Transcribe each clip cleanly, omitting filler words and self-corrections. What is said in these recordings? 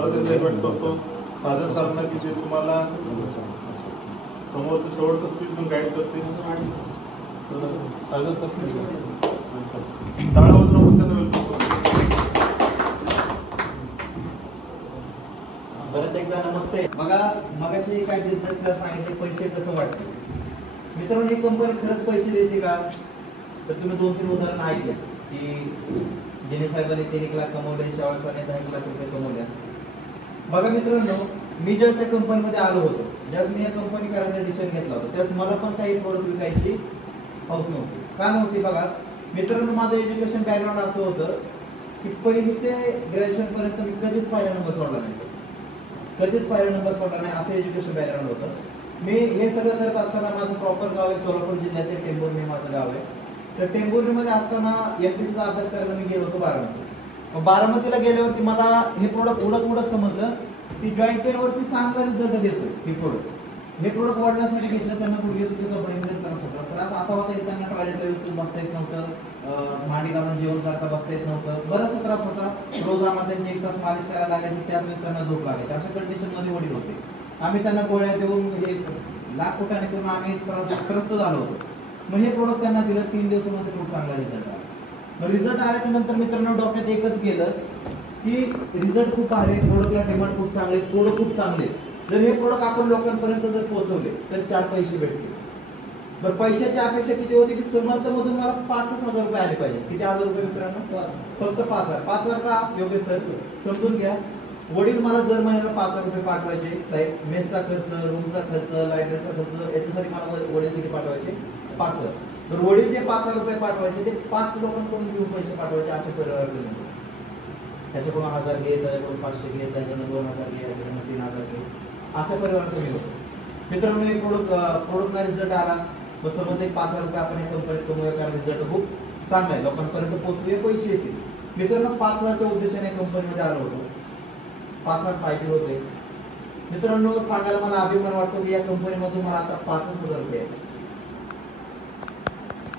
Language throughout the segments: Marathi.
परत एकदा इन्व्हाइट करतो साजन सरांना की जे तुम्हाला समोरचं शेवटचं स्पीच पण गाईड करते. साजन सर टाळा वाजून आपण त्यांना वेलकम करतो. परत एकदा नमस्ते. बघा मगाशी काय बिझनेसला सांगितले पैसे कसं वाटतं. मित्रांनो ही कंपनी खरंच पैसे देते का तर तुम्ही 2-3 उदाहरणं ऐकले की जेने साहेबांनी 3 लाख कमवले, शेवाळसाने 10 लाख रुपये कमवले. बघा मित्रांनो मी ज्यावेळेस या कंपनीमध्ये आलो होतो, ज्यावेळेस मी या कंपनी करायचा डिसिजन घेतला होता त्यावेळेस मला पण काही प्रोडक्ट विकायची हौस नव्हती. का नव्हती बघा मित्रांनो, माझं एज्युकेशन बॅकग्राऊंड असं होतं की पहिली ते ग्रॅज्युएशन पर्यंत मी कधीच पहिला नंबर सोडला नाही सर, कधीच पहिला नंबर सोडला नाही असं एज्युकेशन बॅकग्राऊंड होतं. मी हे सगळं करत असताना माझं प्रॉपर गाव आहे सोलापूर जिल्ह्यातील टेंभुर्णी माझं गाव आहे. तर टेंभुर्णीमध्ये असताना एमपीसीचा अभ्यास करायला मी गेलो होतो बारामती. मग बारामतीला गेल्यावरती मला हे प्रोडक्ट उडत समजलं की जॉईंट पेनवरती चांगला रिझल्ट देतो हे प्रोडक्ट. हे प्रोडक्ट वाढण्यासाठी घेतलं त्यांना गुडघेदुखीचा भयंकर त्रास होता. त्रास असा होता की त्यांना टॉयलेटला व्यवस्थित बसता येत नव्हतं, मांडी घालून जेवण करता बसता येत नव्हतं, बराचसा त्रास होता. रोजाना त्यांची 1 तास मालिश करायला लागायची, त्याच वेळेस त्यांना झोप लागायची. अशा कंडिशनमध्ये वडील होते. आम्ही त्यांना गोळ्या देऊन हे लाख कोट्याने करून आम्ही त्रस्त झालो होतो. मग हे प्रोडक्ट त्यांना दिलं, 3 दिवसामध्ये खूप चांगला रिझल्ट आला. मग रिझल्ट आल्याच्या नंतर मित्रांनो डोक्यात एकच गेलं की रिझल्ट खूप आले, प्रोडक्टला डिमांड खूप चांगले, प्रोडक्ट खूप चांगले. जर हे प्रोडक्ट आपण लोकांपर्यंत जर पोहोचवले तर 4 पैसे भेटतील. बरं पैशाची अपेक्षा किती होती की समर्थ मधून मला 5,000 रुपये आले पाहिजे. किती हजार रुपये मित्रांनो? फक्त 5,000. 5,000 का योगेश सर समजून घ्या. वडील मला दर महिन्याला 5,000 रुपये पाठवायचे. साहेब मेसचा खर्च, रूमचा खर्च, लायब्ररीचा खर्च याच्यासाठी मला वडील किती पाठवायचे? 5,000. तर वडील जे 5,000 रुपये पाठवायचे ते 5 लोकांकडून घेऊन पैसे पाठवायचे असे परिवार. त्याच्याकडून 1,000 घे, त्याच्याकडून 500 घे, त्याच्याकडून 2,000 घे, त्याच्याकडून 3,000 घे, अशा परिवार कमी होतो. मित्रांनो हे प्रोडक्टला रिझल्ट आला. बस समज 5,000 रुपये आपण या कंपनीत कमवूया कारण रिझल्ट खूप चांगला आहे, लोकांपर्यंत पोहोचूया, पैसे येतील. मित्रांनो 5,000च्या उद्देशाने कंपनीमध्ये आलो होतो. 5,000 पाहिजे होते. मित्रांनो सांगायला मला अभिमान वाटतो की या कंपनीमधून मला आता 5,000 रुपये आहेत.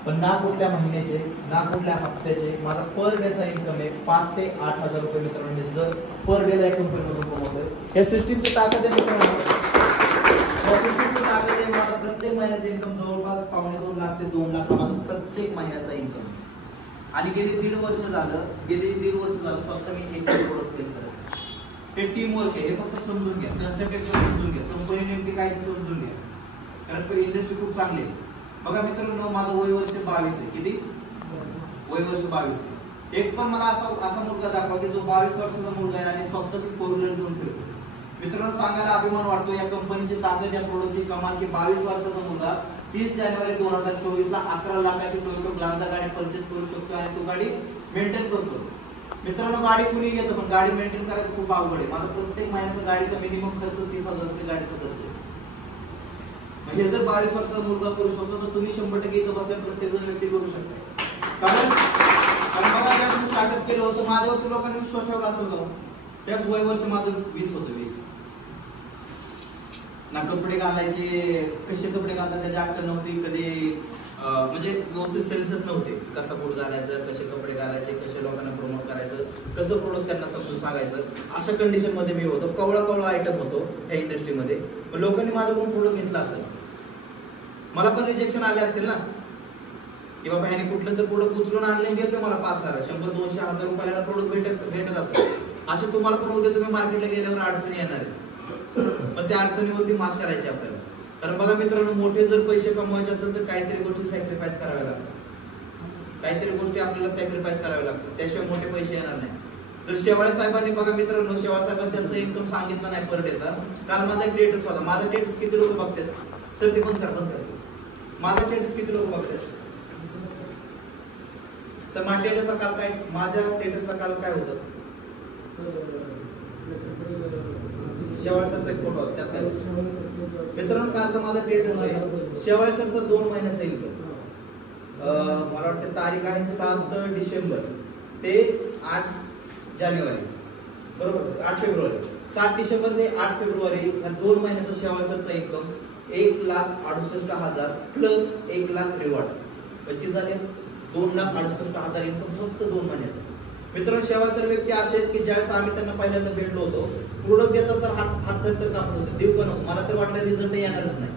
पण ना कुठल्या महिन्याचे ना कुठल्या हप्त्याचे, माझा पर डेचा इन्कम आहे 5,000 ते 8,000 रुपये. मित्रांनो जर पर डेला या कंपनीमधून कमवतोय. या सिस्टीमची ताकद आहे मित्रांनो. या सिस्टीमची ताकद आहे. माझा प्रत्येक महिन्याचा इन्कम जवळपास 2.5 लाख ते 2 लाख माझा प्रत्येक महिन्याचा इन्कम. आणि गेली 1.5 वर्ष झालं स्वतः मी एक प्रोडक्ट सेल करत. हे टीम वर्क आहे. हे फक्त समजून घ्या, कन्सेप्ट एकदम समजून घ्या, कंपनी नेमकी काय समजून घ्या, कारण इंडस्ट्री खूप चांगली आहे. बघा मित्रांनो माझं वय वर्ष 22 आहे. किती? वय वर्ष 22 आहे. एक पण मला असा मुलगा दाखवा की जो 22 वर्षाचा मुलगा आहे आणि स्वतःची 4 व्हीलर घेऊन फिरतो. मित्रांनो सांगायला अभिमान वाटतो या कंपनीची ताकद, या प्रोडक्टची कमाल की 22 वर्षाचा मुलगा 30 जानेवारी 2024 ला 11 लाखाची टोयोटा ग्लांजा गाडी परचेस करू शकतो आणि तो गाडी मेंटेन करतो. मित्रांनो गाडी कुणी घेतो पण गाडी मेंटेन करायचं खूप अवघड आहे. माझा प्रत्येक महिन्याचा गाडीचा मिनिमम खर्च 30,000 रुपये गाडीचा खर्च आहे. हे जर 22 वर्षाचा मुलगा करू शकतो तर तुम्ही 100% इथं बसल्या प्रत्येक जण व्यक्ती करू शकता. कारण मला ज्या मी स्टार्टअप केलं होतं माझ्यावरती लोकांनी विश्वास ठेवला असेल का? त्याच वय वर्ष माझं 20 होतं. 20 ना कपडे घालायचे, कसे कपडे घालतात त्याची अक्कल नव्हती. कधी म्हणजे व्यवस्थित सेन्सच नव्हते. कसा बूट घालायचं, कसे कपडे घालायचे, कसे लोकांना प्रमोट करायचं, कसं प्रोडक्ट त्यांना समजून सांगायचं, अशा कंडिशन मध्ये मी होतो. कवळा आयटम होतो या इंडस्ट्रीमध्ये. लोकांनी माझ्याकडून प्रोडक्ट घेतला असेल, मला पण रिजेक्शन आले असतील ना की बाबा ह्याने कुठलं तर प्रोडक्ट उचलून आणले देतो मला 5,000, 100, 200, 1,000 रुपयाला प्रोडक्ट भेटत असेल. असे तुम्हाला पण उद्या तुम्ही मार्केटला गेल्यावर अडचणी येणार आहेत. पण त्या अडचणीवरती मात करायची आपल्याला. कारण बघा मित्रांनो मोठे जर पैसे कमवायचे असेल तर काहीतरी गोष्टी सॅक्रिफाईस कराव्या लागतात. काहीतरी गोष्टी आपल्याला सॅक्रिफाईस कराव्या लागतात, त्याशिवाय मोठे पैसे येणार नाही. तर शेवाळे साहेबांनी बघा मित्रांनो, शेवाळे साहेबांनी त्यांचा इन्कम सांगितला नाही पर डेचा. काल माझा एक स्टेटस होता. माझा स्टेटस किती लोक बघतात सर? ते बंद कर. माझा स्टेटस किती लोक बघतात? तर माझ्या स्टेटसचा काल काय होतं? शेवाळे सरचा एक फोटो होता. त्यात काय मित्रांनो कालचा माझा स्टेटस आहे शेवाळे सरचा 2 महिन्याचा इन्कम. मला वाटतं तारीख आहे 7 डिसेंबर ते 8 जानेवारी, बरोबर 8 फेब्रुवारी. 7 डिसेंबर ते 8 फेब्रुवारी ह्या 2 महिन्याचा शेवाळे सरचा इन्कम 1,68,000 प्लस 1 लाख रिवॉर्ड. किती झाले? 2,68,000 इन्कम फक्त 2 महिन्याचा. मित्रांनो, शेवाळसर व्यक्ती असे आहेत की ज्यावेळेस आम्ही त्यांना पहिल्यांदा भेटलो होतो, प्रोडक्ट देतात सर हात नंतर कापत होते, देऊ पण नको. मला तर वाटलं रिझल्ट येणारच नाही.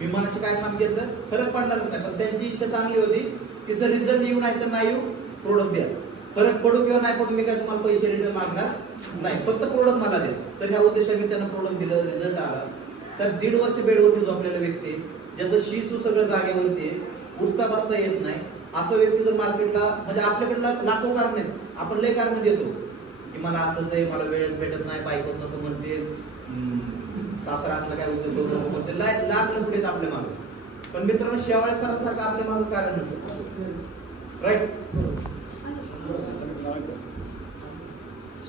मी मनाशी काय काम केलं, फरक पडणारच नाही. पण त्यांची इच्छा चांगली होती की सर रिझल्ट येऊ नाही तर नाही येऊ, प्रोडक्ट द्या. फरक पडू किंवा नाही पडू, मी काय तुम्हाला पैसे रिटर्न मागणार नाही, फक्त प्रोडक्ट मला द्या. सर ह्या उद्देशाने मी त्यांना प्रोडक्ट दिलं, रिझल्ट आला. सर 1.5 वर्ष बेडवरती झोपलेला व्यक्ती, ज्याचं शिसू सगळं जागेवरती आहे, उठता बसता येत नाही, असं व्यक्ती जर मार्केटला, म्हणजे आपल्याकडला लाखो कारण आहेत, आपण लय कारण देतो की मला असंच आहे, मला वेळच भेटत नाही, बायकोच नको म्हणते, सासरा असला काय उद्योग करू नको म्हणते, लाख नको येत आपल्या मागे. पण मित्रांनो, शेवाळे सरांसारखं आपल्या मागे कारण नसेल, राईट?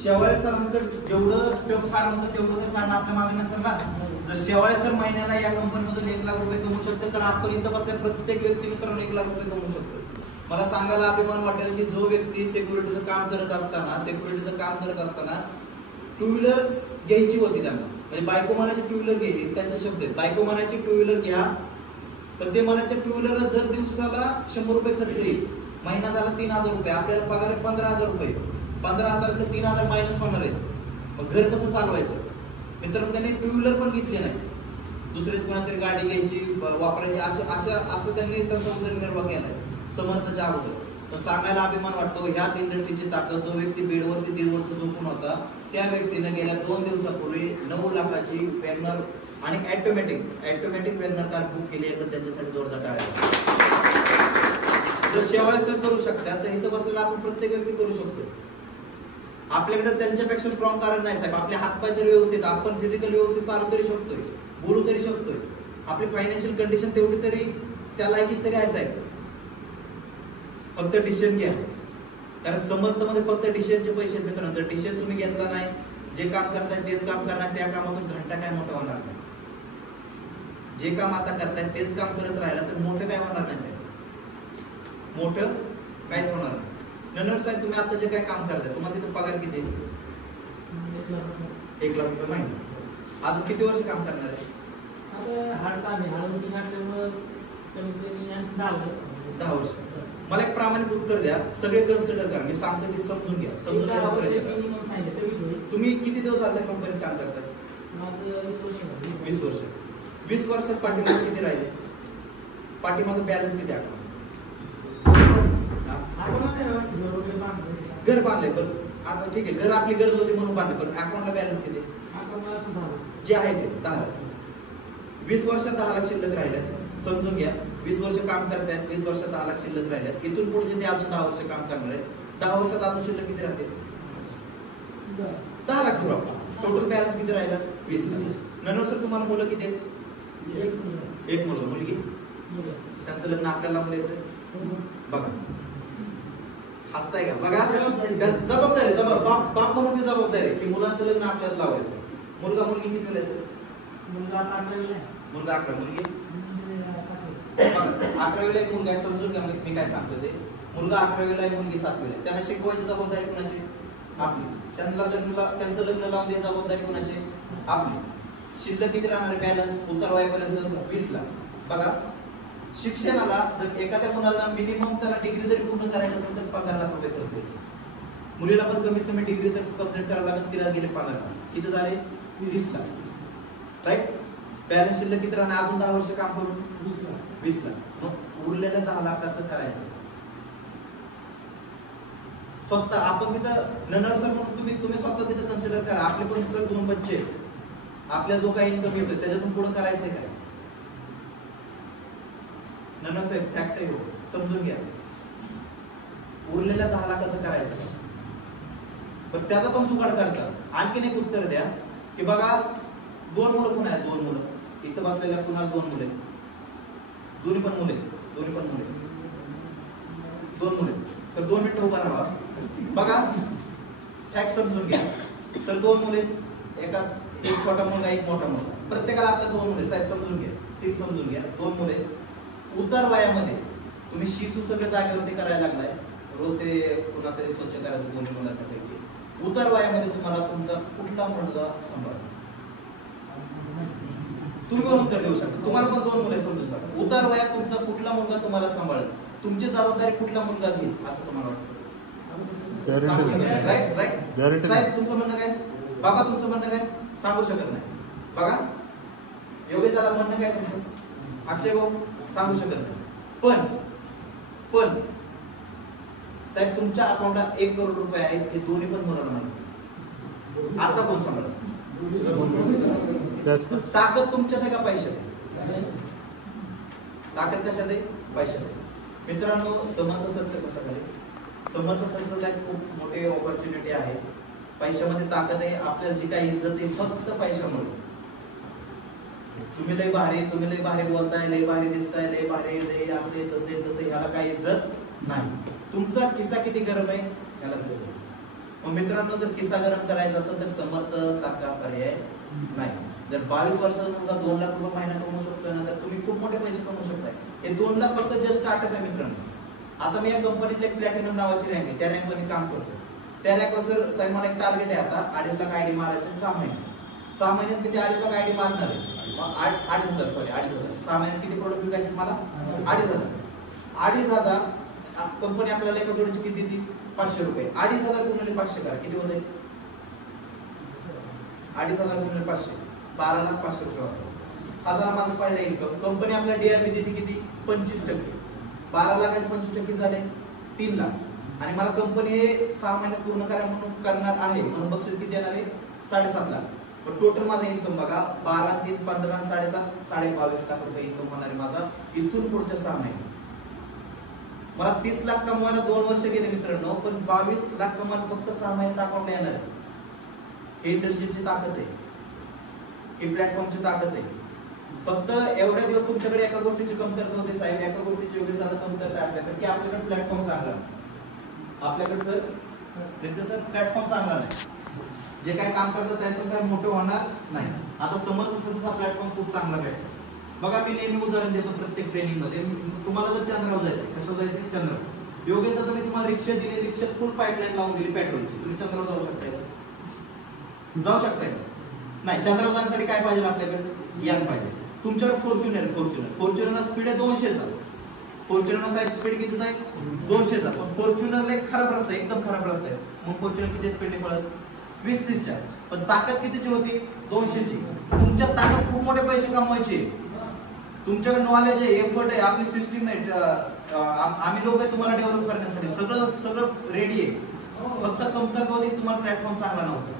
शेवाळे सरांकडे जेवढं टफ फार्म होतं तेवढं तर कारण आपल्या मागे नसेल ना. जर शेवाळे सर महिन्याला या कंपनीमधून 1 लाख रुपये कमवू शकते, तर आपण इथं बसल्या प्रत्येक व्यक्ती मित्रांनो 1 लाख रुपये कमवू शकतो. मला सांगायला अभिमान वाटेल की जो व्यक्ती सिक्युरिटीचं काम करत असताना टू व्हीलर घ्यायची होती त्यांना, म्हणजे बायको म्हणायची टू व्हीलर घ्यायची, त्यांचे शब्द आहेत, बायको म्हणायची टू व्हीलर घ्या, पण ते म्हणायचे टू व्हीलरला जर दिवसाला 100 रुपये खर्च येईल, महिना झाला 3000 रुपये, आपल्याला पगार आहे 15,000 रुपये, 15,000 3,000 मायनस होणार आहे, मग घर कसं चालवायचं? मित्रांनो, त्यांनी टू व्हीलर पण घेतली नाही, दुसरीच कोणातरी गाडी घ्यायची वापरायची, असं त्यांनी त्यांचा उदरनिर्वाह केलाय समर्थच्या अगोदर. तर सांगायला अभिमान वाटतो, ह्याच इंडस्ट्रीची ताकद, जो व्यक्ती बेडवरती 1.5 वर्ष झोपून होता, त्या व्यक्तीने गेल्या 2 दिवसापूर्वी 9 लाखाची वॅगनर आणि ऑटोमॅटिक वॅगनर कार बुक केली आहे, तर त्यांच्यासाठी जोरदार टाळ्या. जर शेवाळे सर करू शकतात, तर इथं बसलेला आपण प्रत्येक व्यक्ती करू शकतो. आपल्याकडे त्यांच्यापेक्षा स्ट्रॉंग कारण नाही साहेब, आपले हातपाय तरी व्यवस्थित, आपण फिजिकल व्यवस्थित चालू तरी शकतोय, बोलू तरी शकतोय, आपली फायनान्शियल कंडिशन तेवढी तरी त्या लायकीच तरी आहे साहेब. फक्त डिसिजन घ्या, कारण समर्थमध्ये फक्त डिसिजनचे पैसे मित्रांनो. जर डिसिजन तुम्ही घेतला नाही, जे काम करताय तेच काम करणार, त्या कामातून घंटा काय मोठा होणार नाही. जे काम आता करताय तेच काम करत राहिला तर मोठं काय होणार नाही साहेब, मोठं काहीच होणार नाही. ननर साहेब, तुम्ही आता जे काय काम करताय, तुम्हाला तिथे पगार किती? 1 लाख रुपये महिना. अजून किती वर्ष काम करणार आहे? 10 वर्ष. मला एक प्रामाणिक उत्तर द्या, सगळे कन्सिडर करा, मी सांगतो ते समजून घ्या, समजून घ्या. तुम्ही किती दिवस झाले कंपनीत काम करताय? 20 वर्ष. 20 वर्षात पाठीमागे किती राहिले? पाठीमागे बॅलन्स किती आहे? घर बांधले, पण आता ठीक आहे, घर आपली गरज होती म्हणून बांधले, पण अकाउंटला बॅलन्स किती? जे आहे ते 10 लाख. 20 वर्षात 10 लाख शिल्लक राहिले, समजून घ्या. 20 वर्ष काम करतायत, 20 वर्षात 10 लाख शिल्लक राहिल्यात, इथून पुढचे ते अजून 10 वर्ष काम करणार आहेत, 10 वर्षात अजून शिल्लक किती राहते? 10 लाख रुपये. टोटल बॅलन्स किती राहिला? 20 लाख. नंतर सर तुम्हाला मुलं किती आहेत? एक मुलगा, मुलगी. त्यांचं लग्न आपल्याला लावून द्यायचं. बघा, हसताय का? बघा, जबाबदारी, बाप म्हणून ती जबाबदारी आहे की मुलांचं लग्न आपल्याला लावायचं. मुलगा मुलगी किती वेळेस? मुलगा 11, मुलगी 11वीला एक मुलगा आहे, समजून घ्या मी काय सांगतो ते. मुलगा 11वीला आहे, मुलगी 7वीला आहे. त्यांना शिकवायची जबाबदारी कोणाची? आपली. त्यांचं लग्न लावून द्यायची जबाबदारी कोणाची? आपली. शिल्लक किती राहणार? बॅलन्स उतरवायपर्यंत 20 लाख. बघा, शिक्षणाला जर एखाद्या मुलाला मिनिमम त्याला डिग्री जरी पूर्ण करायची असेल तर 15 लाख रुपये खर्च येतो. मुलीला पण कमीत कमी डिग्री तर कंप्लीट करावं लागेल, तिला गेले 15 लाख. किती झाले? 20 लाख. राईट? बॅलन्स शिल्लक किती राहणार? अजून 10 वर्ष काम करून 20 लाख. मग उरलेल्या 10 लाखाचं करायचं स्वतः. आपण तिथं ननर सर म्हणून तुम्ही स्वतः तिथं कन्सिडर करा. आपले पण सर 2 बच्चे, आपल्या जो काही इन्कम येतो त्याच्यातून पुढे करायचंय काय? ननर साहेब फॅक्ट आहे, समजून घ्या. उरलेल्या 10 लाखाचं करायचं का? पण त्याचा पण जुगाड करायचा. आणखीन एक उत्तर द्या की बघा, 2 मुलं कोण आहेत? 2 मुलं इथं बसलेल्या कुणाला 2 मुले? दोन्ही पण मुले. 2 मुले. तर 2 मिनिटं उभा राहा. बघा, फॅक्ट समजून घ्या. तर 2 मुले, एक छोटा मुलगा, एक मोठा मुलगा. प्रत्येकाला आपल्या 2 मुले. साहेब समजून घ्या, ठीक समजून घ्या. 2 मुले. उतार वयामध्ये तुम्ही शिशू सगळं जागेवरती करायला लागलाय, रोज ते पुन्हा तरी स्वच्छ करायचं 2 मुलांपैकी. उतार वयामध्ये तुम्हाला तुमचा कुठला मुलगा सांभाळ? तुम्ही पण उत्तर देऊ शकता. तुम्हाला पण 2 मुले, समजून सांगा. उतार वयात तुमचा कुठला मुलगा तुम्हाला सांभाळेल? तुमची जबाबदारी कुठला मुलगा घेईल असं तुम्हाला वाटतं? सांगू शकत नाही. राईट राईट Guarantee साहेब तुमचं म्हणणं काय? बाबा तुमचं म्हणणं काय? सांगू शकत नाही. बघा योगेश दादा म्हणणं काय तुमचं? अक्षय भाऊ सांगू शकत नाही. पण साहेब तुमच्या अकाउंटला 1 करोड रुपये आहेत, हे दोन्ही पण होणार नाही. आता कोण सांगणार? ताकद तुमच्यात आहे का पैशात आहे? ताकद कशात आहे? पैशात आहे. मित्रांनो समर्थ सक्सेस कसं आहे? समर्थ सक्सेसला खूप मोठी ऑपॉर्च्युनिटी आहे. पैशामध्ये ताकद आहे. आपल्याला जी काही इज्जत आहे फक्त पैशामुळे. तुम्ही लय भारी बोलताय, लय भारी दिसताय, लय भारी लय असले तसे तसे, ह्याला काही इज्जत नाही. तुमचा किस्सा किती गरम आहे याला इज्जत. मग मित्रांनो जर किस्सा गरम करायचा असेल तर समर्थ सारखा पर्याय नाही. जर 22 वर्षाचा मुलगा 2 लाख रुपये महिना कमवू शकतोय ना, तर तुम्ही खूप मोठे पैसे कमवू शकताय. हे 2 लाख फक्त जस्ट स्टार्टअप आहे मित्रांनो. आता मी या कंपनीत एक प्लॅटिनम नावाची रँक आहे, त्या रँकवर मी काम करतो. त्या रँकवर सर साहेब मला एक टार्गेट आहे आता 2.5 लाख आयडी मारायचे 6 महिने. 6 महिन्यात किती 2.5 लाख आयडी मारणार आहे? 2,500 6 महिन्यात किती प्रोडक्ट विकायचे मला? 2,500 कंपनी आपल्याला एका जोडीची किती देते? 500 रुपये. 2,500 गुणिले 500 करा, किती होते? 2,500 गुणिले 500 12,500,000 रुपये. हा झाला माझा पहिला इन्कम. कंपनी आपल्याला डीआरपी देते किती? 25%. 12 लाखाचे 25% झाले 3 लाख. आणि मला कंपनी हे 6 महिन्यात पूर्ण करा म्हणून करणार आहे, म्हणून बक्षीस किती देणार आहे? 7.5 लाख. पण टोटल माझा इन्कम बघा 12 3 15 7.5 22 लाख रुपये इन्कम होणार आहे माझा इथून पुढच्या 6 महिने. मला 30 लाख कमवायला 2 वर्ष गेले मित्रांनो, पण 22 लाख कमवायला फक्त 6 महिन्यात अकाउंट येणार आहे. ही इंडस्ट्रीची ताकद आहे, ही प्लॅटफॉर्मची ताकद आहे. फक्त एवढ्या दिवस तुमच्याकडे एका गोष्टीची कमतरता होती साहेब, एका गोष्टीची योग्य दादा कमतरता आहे आपल्याकडे, की आपल्याकडे प्लॅटफॉर्म चांगला नाही. आपल्याकडे सर प्लॅटफॉर्म चांगला नाही. जे काय काम करतात त्यातून काय मोठं होणार नाही. आता समर्थ सक्सेसचा प्लॅटफॉर्म खूप चांगला भेटतो. बघा मी नेहमी उदाहरण देतो प्रत्येक ट्रेनिंग मध्ये. तुम्हाला जर चंद्रावर जायचं, कसं जायचं? चंद्रावर. योगेश दादा मी तुम्हाला रिक्षा दिली, रिक्षात फुल पाईपलाईन लावून दिली पेट्रोलची, तुम्ही चंद्रावर जाऊ शकताय का? जाऊ शकताय नाही. चंद्रावर जाण्यासाठी काय पाहिजे आपल्याकडे? यान पाहिजे. तुमच्याकडे फॉर्च्युनरला स्पीड आहे 200चा. फॉर्च्युनरला साहेब स्पीड किती आहे? 200चा. पण फॉर्च्युनरला एक खराब रस्ता आहे, एकदम खराब रस्ता आहे. मग फॉर्च्युनर किती स्पीडने पळत? 20-30च्या. पण ताकद कितीची होती? 200ची. तुमच्या ताकद खूप मोठे पैसे कमवायचे. तुमच्याकडे नॉलेज आहे, एफर्ट आहे, आपली सिस्टीम आहे, आम्ही लोक आहे तुम्हाला डेव्हलप करण्यासाठी. सगळं रेडी आहे. फक्त कमतरता होती तुम्हाला प्लॅटफॉर्म चांगला नव्हता.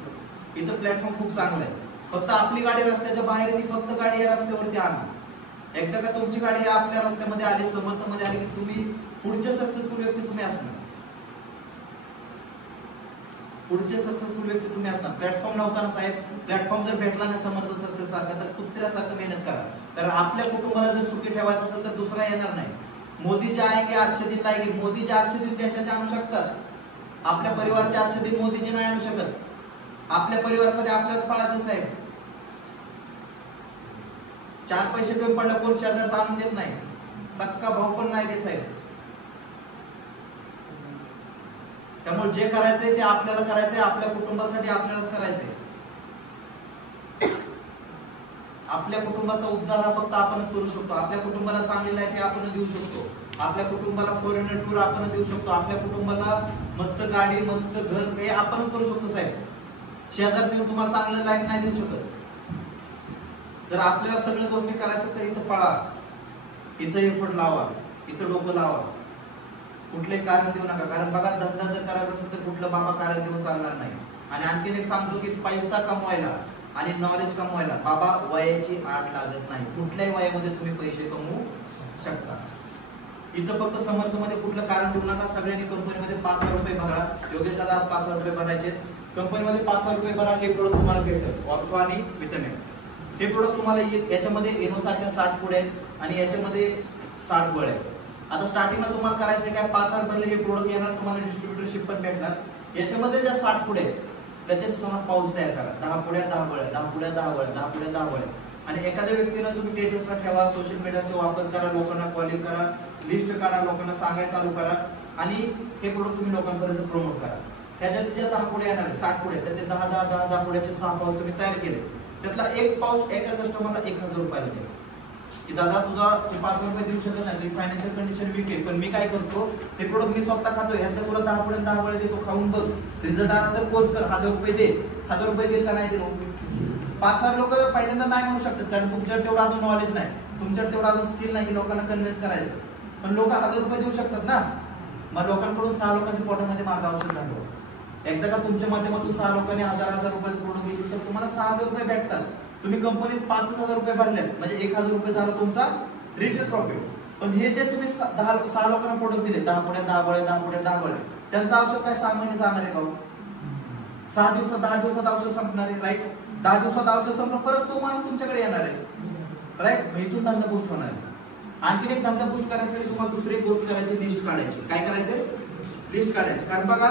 इथं प्लॅटफॉर्म खूप चांगला आहे. फक्त आपली गाडी रस्त्याच्या बाहेर येते, फक्त गाडी या रस्त्यावरती आणा. एकदा का तुमची गाडी आपल्या रस्त्यामध्ये आली, समर्थमध्ये आली, की तुम्ही पुढचे सक्सेसफुल व्यक्ती तुम्ही असणार. प्लॅटफॉर्म नव्हता साहेब, प्लॅटफॉर्म जर भेटला नाही समर्थ सक्सेस सारखा, तर कुत्र्यासारखं मेहनत करा. तर आपल्या कुटुंबाला जर सुखी ठेवायचं असेल तर दुसरा येणार नाही. मोदी जे आएंगे आजचे दिन लाएंगे. मोदी जे आजचे दिन देशाचे आणू शकतात, आपल्या परिवाराचे आजचे दिन मोदीजी नाही आणू शकत. आपल्या परिवारासाठी आपल्याच पाळायचं साहेब. 4 पैसे कमी पडला कोण शेजारचा आणून देत नाही, सक्का भाऊ पण नाही देत साहेब. त्यामुळे जे करायचंय ते आपल्याला करायचंय, आपल्या कुटुंबासाठी आपल्यालाच करायचंय. आपल्या कुटुंबाचा उद्धार हा फक्त आपणच करू शकतो. आपल्या कुटुंबाला चांगली लाईफ हे आपण देऊ शकतो. आपल्या कुटुंबाला फॉरेनर टूर आपण देऊ शकतो. आपल्या कुटुंबाला मस्त गाडी, मस्त घर हे आपणच करू शकतो साहेब. शेजारचे तुम्हाला चांगलं लाईफ नाही देऊ शकत. जर आपल्याला सगळ्या गोष्टी करायचं तर इथं पळा, इथं एफर्ट लावा, इथं डोकं लावा. कुठलंही कारण देऊ नका. कारण बघा धंदा जर करायचा असेल तर कुठलं बाबा कारण देऊन चालणार नाही. आणि आणखीन एक सांगतो की पैसा कमवायला आणि नॉलेज कमवायला बाबा वयाची आठ लागत नाही. कुठल्याही वयामध्ये तुम्ही पैसे कमवू शकता. इथं फक्त समर्थमध्ये कुठलं कारण देऊ नका. सगळ्यांनी कंपनीमध्ये 5,000 रुपये भरा. योगेश दादा 5,000 रुपये भरायचे. कंपनीमध्ये 5,000 रुपये भरा. हे प्रोडक्ट तुम्हाला भेटेल, ऑर्थो आणि विटामिन. हे प्रोडक्ट तुम्हाला याच्यामध्ये एनोसारख्या 60 पुढे आहेत आणि याच्यामध्ये 60 बळ आहेत. आता स्टार्टिंगला तुम्हाला करायचं काय, 5,000 भरले हे प्रोडक्ट येणार, तुम्हाला डिस्ट्रीब्युटरशिप पण भेटणार. याच्यामध्ये ज्या 60 पुढे आहेत त्याचे 6 पाऊच तयार करा. 10 पुढ्या 10 बळ्या, 10 पुढ्या 10 बळ्या, 10 पुढ्या 10 बळ्या. आणि एखाद्या व्यक्तीनं तुम्ही स्टेटसला ठेवा, सोशल मीडियाचा वापर करा, लोकांना कॉलिंग करा, लिस्ट काढा, लोकांना सांगायला चालू करा आणि हे प्रोडक्ट तुम्ही लोकांपर्यंत प्रमोट करा. ह्याच्यात ज्या 10 पुढे येणार आहे 60 पुढे, त्याचे 10 पुढ्याचे 6 पाऊच तुम्ही तयार केले. त्यातला एक पाऊच एका कस्टमरला 1,000 रुपयाला दिला. की दादा तुझा तू 5 रुपये देऊ शकत नाही, तुझी फायनान्शियल कंडिशन वीक आहे, पण मी काय करतो ते प्रोडक्ट मी स्वतः खातो, ह्यातलं तुला 10 वेळा देतो, खाऊन बघ, रिझल्ट आला तर कोर्स कर, 1000 रुपये दे. 1000 रुपये देईल का नाही दिलो? 5,000 लोक पहिल्यांदा नाही म्हणू शकतात, कारण तुमच्याकडे तेवढं अजून नॉलेज नाही, तुमच्याकडे तेवढं अजून स्किल नाही की लोकांना कन्व्हिन्स करायचं. पण लोक 1000 रुपये देऊ शकतात ना. मग लोकांकडून 6 लोकांच्या पोटामध्ये माझं औषध झालं. एकदा का तुमच्या माध्यमातून 6 लोकांनी 1000 रुपये प्रोडक्ट घेतले तर तुम्हाला 6,000 रुपये भेटतात. तुम्ही कंपनीत 5,000 रुपये भरलेत म्हणजे 1,000 रुपये झाला तुमचा रिटेल प्रॉफिट. पण हे जे तुम्ही 6 लोकांना प्रोडक्ट दिले, 10 पुढे 10 गोळ्या, 10 पुढे 10 गोळ्या, त्यांचं औषध काय 6 महिने जाणार आहे का? 6 दिवसात 10 दिवसात औषध संपणार आहे, राईट? 10 दिवसात औषध संपलं परत तो माणूस तुमच्याकडे येणार आहे, राईट? इथून धंदा बूस्ट होणार आहे. आणखी एक धंदा बूस्ट करायसाठी तुम्हाला दुसरी एक गोष्ट करायची, लिस्ट काढायची. काय करायचं? लिस्ट काढायची. कारण बघा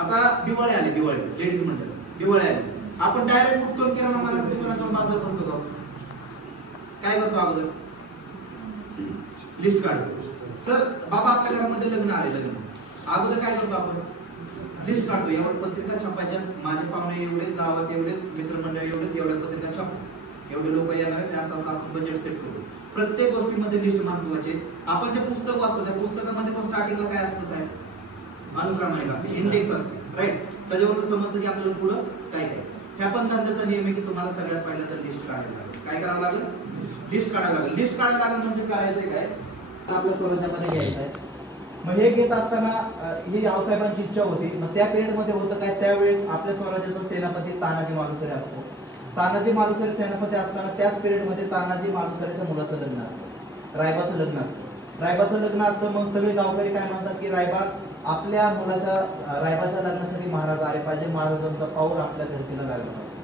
आता दिवाळी आली, दिवाळी लेडीज म्हणतात दिवाळी आली, आपण डायरेक्ट उठतो किराणा मालाच्या दुकानात जाऊन बाजार करतो. काय करतो? अगोदर लिस्ट काढतो. सर बाबा आपल्या घरामध्ये लग्न आले, लग्न अगोदर काय करतो आपण? लिस्ट काढतो. एवढ्या पत्रिका छापायच्या, माझे पाहुणे एवढे, गावात एवढे, मित्रमंडळ एवढे, एवढ्या पत्रिका छापू, एवढे लोक येणार आहेत, असं असं आपण बजेट सेट करू. प्रत्येक गोष्टीमध्ये लिस्ट महत्वाची. आपण जे पुस्तक वाचतो त्या पुस्तकामध्ये पण स्टार्टिंगला काय असतं साहेब? अनुक्रमांक असते, इंडेक्स असते, राईट? त्याच्यावर समजतं की आपल्याला पुढं काय काय. ह्या पण धंद्याचा नियम आहे की तुम्हाला सगळ्यात पहिल्यांदा लिस्ट काढायला लागेल. काय करावं लागेल? लिस्ट काढावं लागेल. लिस्ट काढायला लागेल म्हणजे करायचंय काय? आपल्या स्वराज्यामध्ये घ्यायचं आहे. मग हे घेत असताना ही रावसाहेबांची इच्छा होती. मग त्या पिरियड मध्ये होतं काय, त्यावेळेस आपल्या स्वराज्याचा सेनापती तानाजी मालुसरे असतो. तानाजी मालुसरे सेनापती असताना त्याच पिरियड मध्ये तानाजी मालुसरेच्या मुलाचं लग्न असतं, रायबाचं लग्न असतं. रायबाचं लग्न असतं. मग सगळे गावकरी काय म्हणतात की रायबा आपल्या मुलाच्या रायबाच्या लग्नासाठी महाराज आले पाहिजे, महाराजांचा पाऊल आपल्या धर्तीला लागला पाहिजे.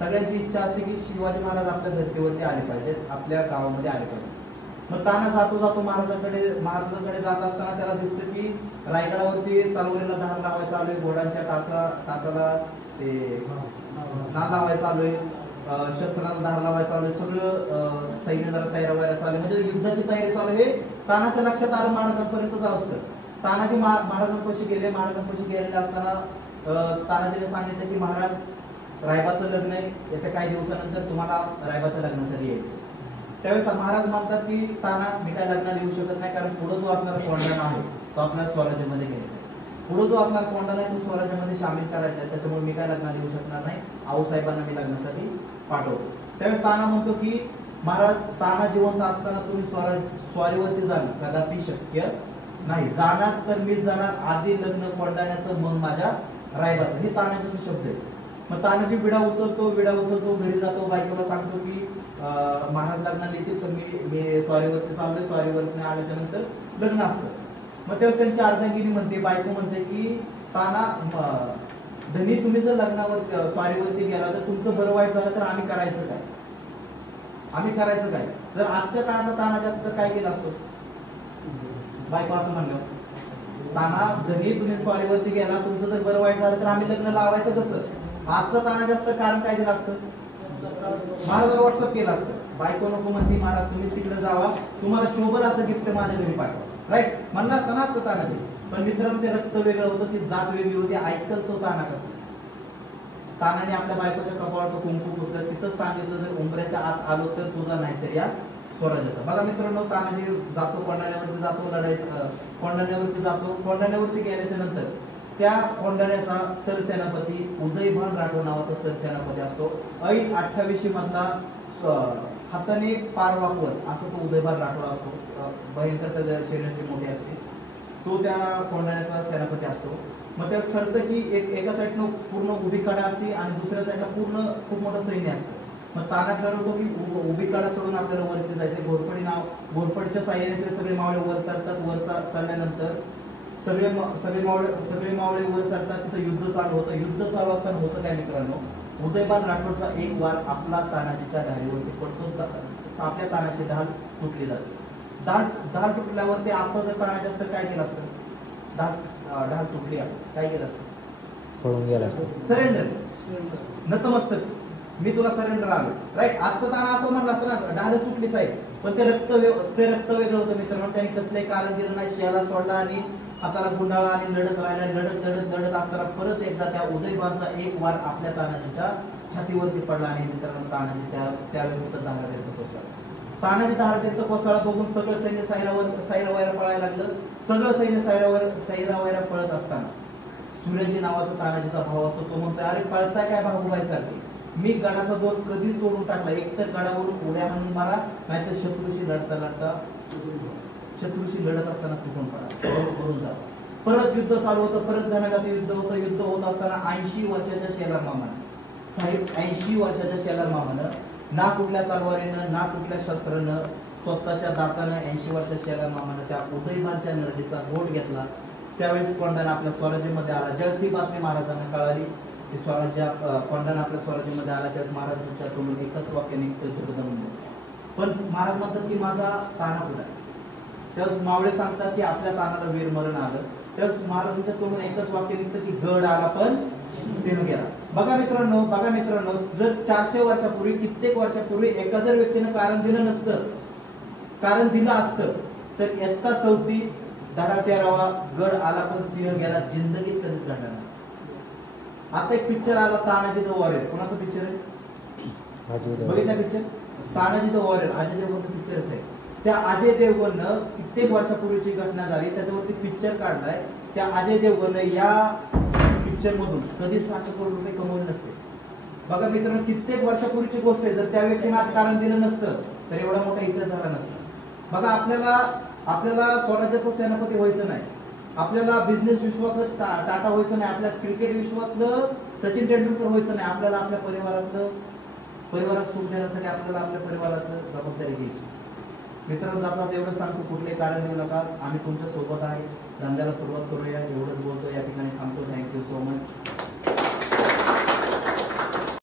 सगळ्यांची इच्छा असते की शिवाजी महाराज आपल्या धर्तीवरती आले पाहिजेत, आपल्या गावामध्ये आले पाहिजे. मग ताना जातो महाराजांकडे जात असताना त्याला दिसतं की रायगडावरती तलवारीला धार लावायचा चालू आहे, घोड्यांच्या टाचाला ते नाल लावायचं चालू आहे, शस्त्राला धार लावायचं चालू आहे, सगळं सैन्य जरा सैरा वगैरे चालू आहे, म्हणजे युद्धाची तयारी चालू आहे. तानाच्या लक्षात आलं महाराजांपर्यंत जाऊस. तानाजी महाराजांपाशी गेले. महाराजांपाशी गेलेले असताना तानाजीने सांगितलं की महाराज रायबाचं लग्न आहे, येत्या काही दिवसानंतर तुम्हाला रायबाच्या लग्नासाठी यायचं. त्यावेळेस महाराज म्हणतात की ताना मी काय लग्नाला येऊ शकत नाही, कारण पुढे जो असणारा कोंडाणा आहे तो आपल्याला स्वराज्यामध्ये घ्यायचा आहे. पुढे जो असणार कोंडाणा आहे तो स्वराज्यामध्ये सामील करायचा आहे, त्याच्यामुळे मी काय लग्नाला येऊ शकणार नाही, आऊसाहेबांना मी लग्नासाठी पाठवतो. त्यावेळेस ताना म्हणतो की महाराज ताना जिवंत असताना तुम्ही स्वारीवरती जाल कदापि शक्य नाही, जाणार तर मी जाणार, आधी लग्न कोंडाण्याचं मग माझ्या रायबाचं, हे तानाचे शब्द आहे. मग तानाजी विडा उचलतो, घरी जातो, बायकोला सांगतो की महाराज लग्नाला येतील पण मी स्वारीवरती चाललोय, स्वारीवरती आल्याच्या नंतर लग्न असतं. मग तेव्हा त्यांची अर्धांगिनी म्हणते, बायको म्हणते की ताना धनी तुम्ही जर लग्नावर स्वारीवरती गेला तर तुमचं बरं वाईट झालं तर आम्ही करायचं काय? जर आजच्या काळात ताना जास्त काय केलं असतो? बायको असं म्हणलं, ताना धनी तुम्ही स्वारीवरती गेला, तुमचं जर बरं वाईट झालं तर आम्ही लग्न लावायचं कसं? आजचा ताना जास्त कारण काय दिलं असतं? महाराजांना व्हॉट्सअप केलं असतं. बायको नको म्हणती, महाराज तुम्ही तिकडे जावा, तुम्हाला शोभल असं गिफ्ट माझ्या घरी पाठवा, राईट? म्हणलं असतं ना आजचं तानाजी. पण मित्रांनो ते रक्त वेगळं होतं, ती जात वेगळी होती. ऐकल तो ताना कसं? तानाने आपल्या बायकोच्या कपाळाचं कुंकू पुसलं, तिथंच सांगितलं जर उंबऱ्याच्या आत आलो तर तुझा नाही तर या स्वराज्याचा. बघा मित्रांनो, तानाजी जातो कोंडाण्यावरती, जातो लढायचं, कोंडाण्यावरती गेल्याच्या नंतर त्या कोंडाण्याचा सरसेनापती उदयभान राठोड नावाचा सरसेनापती असतो. ऐन 28 मधला हाताने पार वाकवत असं तो उदयभान राठोड असतो. भयंकर त्याच्या शरीराची मोठी असते. तो त्या कोंडाण्याचा सेनापती असतो. मग त्याला ठरतं की एका साईडनं पूर्ण उभी कडा असते आणि दुसऱ्या साईडला पूर्ण खूप मोठं सैन्य असतं. मग ताना ठरवतो की उभी कडा चढून आपल्याला वरती जायचं. घोरपडीच्या साह्याने ते सगळे मावळे वर चढतात. वर चढल्यानंतर सगळे मावळे वर चढतात. तिथं युद्ध चालू होतं. युद्ध चालू असताना होतं काय मित्रांनो, उदयभान राठोडचा एक वार आपला तानाजीच्या ढालीवरती पडतो. आपल्या तानाची ढाल तुटली जाते. ढाल तुटल्यावर ते आपलं जर तानाजी असतं काय केलं असतं? ढाल तुटली काय केलं असतं? पळून गेला असतं. सरेंडर, नतमस्तक, मी तुला सरेंडर आलो, राईट? आजचं ताना असं म्हणलं असतं ना, ढाल तुटली साहेब, पण ते रक्त वेगळं होतं मित्रांनो. त्याने कसलंही कारण दिलं नाही, शेला सोडला आणि हाताला गुंडाळा आणि लढत राहिला. लढत असताना परत एकदा त्या उदयभानचा एक वार आपल्या तानाजीच्या छातीवरती पडला आणि मित्रांनो तानाजी त्यावेळी होतं 10 देत होतो. तानाजी धारातीर्थ कोसळा बघून सगळं सैन्य सैरावैरा पळायला लागलं. सगळं सैन्य सैरावैरा पळत असताना सूर्यजी नावाचा तानाजीचा भाव असतो. तो म्हणतो, अरे पळताय काय भाऊबाई सारखे, मी गडाचा दोर कधीच तोडून टाकला. एक तर गडावरून उड्या म्हणून मारा, नाहीतर शत्रूशी लढत असताना तुटून पडा, करून जा. परत युद्ध चालू होतं, परत घणाघाती युद्ध होतं. युद्ध होत असताना 80 वर्षाच्या शेलार मामानं साहेब 80 वर्षाच्या शेलार मामानं ना कुठल्या तलवारीनं ना कुठल्या शस्त्रानं स्वतःच्या दातानं 80 वर्षाच्या शेलार मामानं त्या उदयमानच्या नरडीचा बोट घेतला. त्यावेळेस कोंढाणा आपल्या स्वराज्यामध्ये आला. ज्यावेळेस ही बातमी महाराजांना कळाली, की कोंढाणा आपल्या स्वराज्यामध्ये आला, त्यावेळेस महाराजांच्या तोंडून एकच वाक्य निघतं, जगदंब. पण महाराज म्हणतात की माझा ताना कुठे आहे. त्यावेळेस मावळे सांगतात की आपल्या तानाला वीरमरण आलं. त्यावेळेस महाराजांच्या तोंडून एकच वाक्य निघतं की गड आला पण सिंह गेला. बघा मित्रांनो, जर 400 वर्षापूर्वी, कित्येक वर्षापूर्वी एका जर व्यक्तीनं कारण दिलं असतं तर इयत्ता 4थी धडा 13वा गड आला पण सिंह गेला जिंदगीत कधीच घडला नसतं. आता एक पिक्चर आला, तानाजी द वॉरियर. कोणाचा पिक्चर आहे, बघितला picture? Tanaji the warrior, Ajay देवगणचा पिक्चर आहे. त्या अजय देवगणनं कित्येक वर्षापूर्वीची घटना झाली, त्याच्यावरती पिक्चर काढलाय. त्या अजय देवगणनं या पिक्चर मधून कधीच 700 करोड रुपये कमवले नसते. बघा मित्रांनो, कित्येक वर्षापूर्वीची गोष्ट आहे. जर त्या व्यक्तीने आज कारण दिलं नसतं तर एवढा मोठा इतिहास झाला नसता. बघा, आपल्याला स्वराज्याचा सेनापती व्हायचं नाही, आपल्याला बिझनेस विश्वातलं टाटा व्हायचं नाही, आपल्या क्रिकेट विश्वातलं सचिन तेंडुलकर व्हायचं नाही. आपल्याला आपल्या परिवारात सुख देण्यासाठी आपल्याला आपल्या परिवाराचं जबाबदारी घ्यायची. मित्रांनो, जातात एवढं सांगतो, कुठले कारण देऊ नका, आम्ही तुमच्या सोबत आहे. धंद्याला सुरुवात करूया, एवढंच बोलतो. या ठिकाणी थांबतो. Thank you so much.